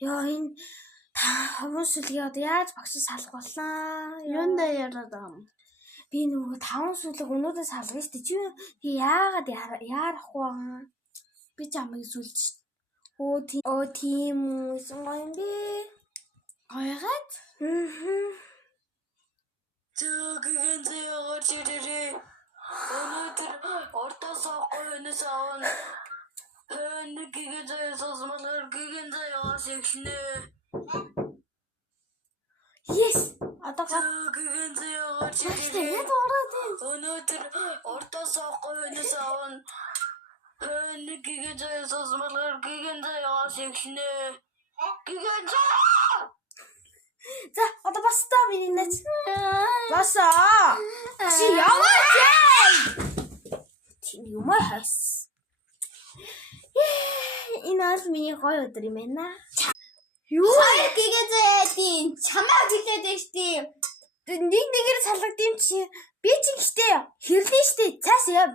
Ёо энэ хүмүүс сүлгээ одоо яаж багшийг салах боллаа? Юундаа яриад байгаа юм? Би нөгөө 5 сүлэг өнөөдөр салгана шүү дээ. Чи яагаад яарахгүй байгаа? Би чамайг сүлж шүү. Оо тийм үү. Гоё юм бэ. Гоёгаад? Зөөгөн зөөгөр чирээ. Өнөөдөр ортоос гоёнос авна. Нэг гигэ зөөс малгар гиген зөөс ихнэ. Yes. Одоо Зөөгөн зөөгөр чирээ. Яд ороод юм. Өнөөдөр ортоос гоёнос авна. Нэг гигэ зөөс малгар гиген зөөс ихнэ. Гиген зөө. за одоо бас та миний нач. Басаа. Чи яваач. Чи юм хайс. Энэ аль миний гоё өдөр юм байна. Юу? Хоёр гэгээ зээдин. Чамаа гэлээд байж тийм. Нэг нэгээр салгадığım чи би ч ихтэй хэрлээ штэ. Цааш яв.